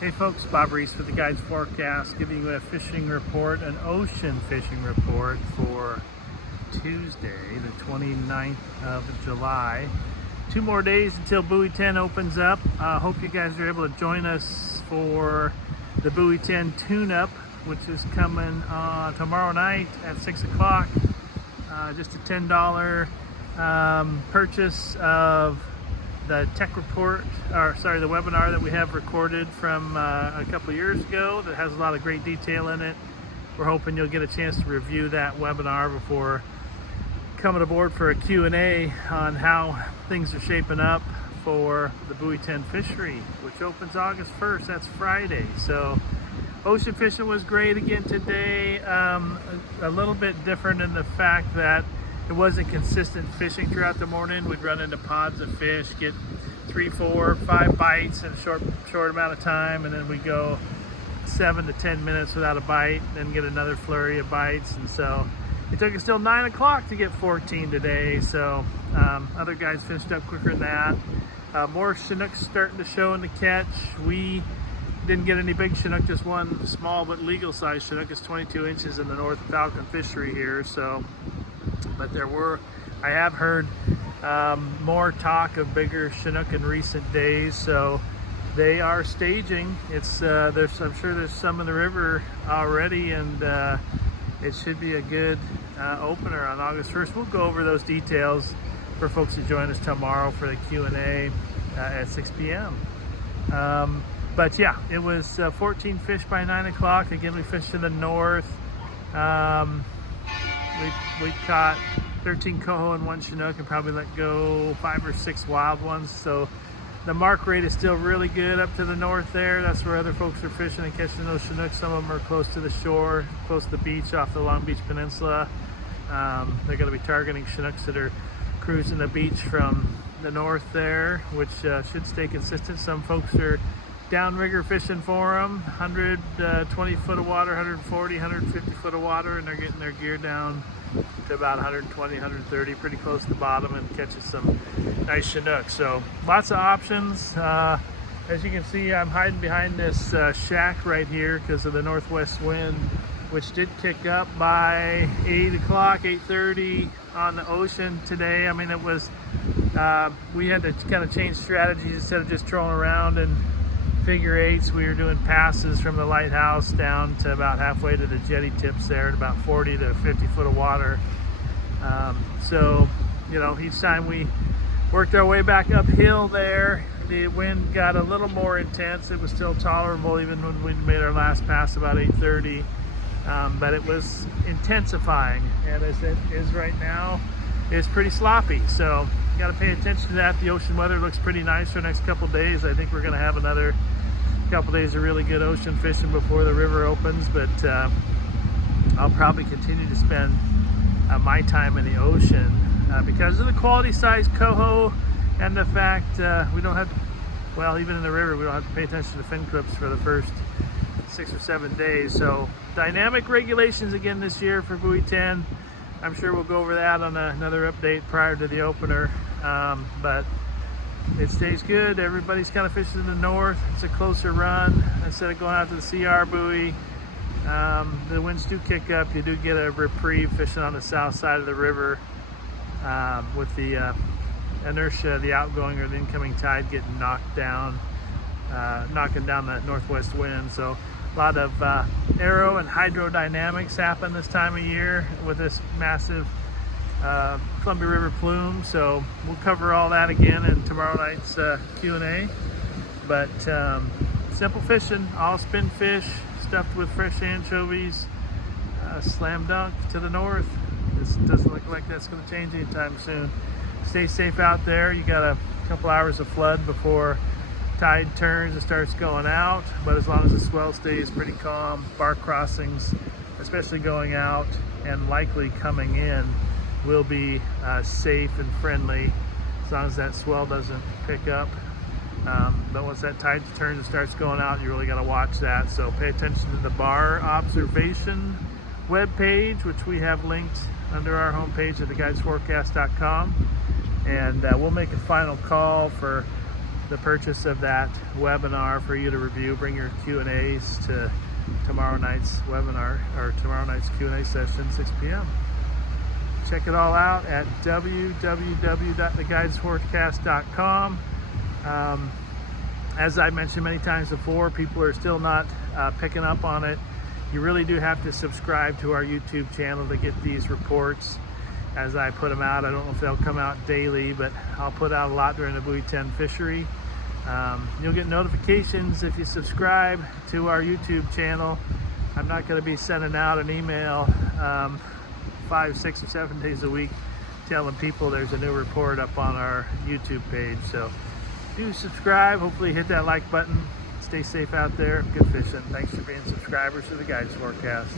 Hey folks, Bob Reese with the Guides Forecast, giving you a fishing report, an ocean fishing report for Tuesday, the 29th of July. 2 more days until Buoy 10 opens up. Hope you guys are able to join us for the Buoy 10 tune-up, which is coming tomorrow night at 6 o'clock. Just a $10 purchase of the tech report, the webinar that we have recorded from a couple years ago that has a lot of great detail in it. We're hoping you'll get a chance to review that webinar before coming aboard for a Q&A on how things are shaping up for the Buoy 10 fishery, which opens August 1st. That's Friday. So ocean fishing was great again today. A little bit different in the fact that it wasn't consistent fishing throughout the morning. We'd run into pods of fish, get 3, 4, 5 bites in a short amount of time, and then we go 7 to 10 minutes without a bite, then get another flurry of bites. And so it took us till 9 o'clock to get 14 today. So other guys finished up quicker than that. More Chinooks starting to show in the catch. We didn't get any big Chinook, just one small but legal size Chinook. It's 22 inches in the North Falcon fishery here. So, but I have heard more talk of bigger Chinook in recent days. So they are staging. I'm sure there's some in the river already, and it should be a good opener on August 1st. We'll go over those details for folks to join us tomorrow for the Q&A at 6 p.m. But yeah, it was 14 fish by 9 o'clock. Again, we fished in the north. We caught 13 coho and 1 Chinook and probably let go 5 or 6 wild ones. So the mark rate is still really good up to the north there. That's where other folks are fishing and catching those Chinooks. Some of them are close to the shore, close to the beach off the Long Beach Peninsula. They're going to be targeting Chinooks that are cruising the beach from the north there, which should stay consistent. Some folks are downrigger fishing for them, 120 foot of water, 140, 150 foot of water, and they're getting their gear down to about 120, 130, pretty close to the bottom, and catching some nice Chinooks. So lots of options. As you can see, I'm hiding behind this shack right here because of the northwest wind, which did kick up by 8 o'clock, 8:30 on the ocean today. I mean, it was, we had to kind of change strategies. Instead of just trolling around and figure 8s, we were doing passes from the lighthouse down to about halfway to the jetty tips there at about 40 to 50 foot of water. So, you know, each time we worked our way back uphill there, the wind got a little more intense. It was still tolerable even when we made our last pass about 8:30, but it was intensifying, and as it is right now, it's pretty sloppy. So you got to pay attention to that. The ocean weather looks pretty nice for the next couple days. I think we're going to have another couple days of really good ocean fishing before the river opens, but I'll probably continue to spend my time in the ocean because of the quality size coho and the fact we don't have to, well, even in the river, we don't have to pay attention to fin clips for the first 6 or 7 days. So dynamic regulations again this year for Buoy 10. I'm sure we'll go over that on another update prior to the opener, but it stays good. Everybody's kind of fishing in the north. It's a closer run instead of going out to the CR buoy. The winds do kick up. You do get a reprieve fishing on the south side of the river with the inertia, the outgoing or the incoming tide getting knocked down, knocking down that northwest wind. So a lot of aero and hydrodynamics happen this time of year with this massive Columbia River plume. So we'll cover all that again in tomorrow night's Q&A. But simple fishing, all spin fish, stuffed with fresh anchovies, slam dunk to the north. This doesn't look like that's going to change anytime soon. Stay safe out there. You got a couple hours of flood before tide turns and starts going out, but as long as the swell stays pretty calm, bark crossings, especially going out and likely coming in, will be safe and friendly as long as that swell doesn't pick up. But once that tide turns and starts going out, you really got to watch that. So pay attention to the bar observation webpage, which we have linked under our homepage at theguidesforecast.com. And we'll make a final call for the purchase of that webinar for you to review. Bring your Q&As to tomorrow night's webinar, or tomorrow night's Q&A session, 6 p.m. Check it all out at www.theguidesforecast.com. As I mentioned many times before, people are still not picking up on it. You really do have to subscribe to our YouTube channel to get these reports as I put them out. I don't know if they'll come out daily, but I'll put out a lot during the Buoy 10 fishery. You'll get notifications if you subscribe to our YouTube channel. I'm not going to be sending out an email 5, 6, or 7 days a week telling people there's a new report up on our YouTube page. So do subscribe. Hopefully hit that like button. Stay safe out there. Good fishing. Thanks for being subscribers to the Guides Forecast.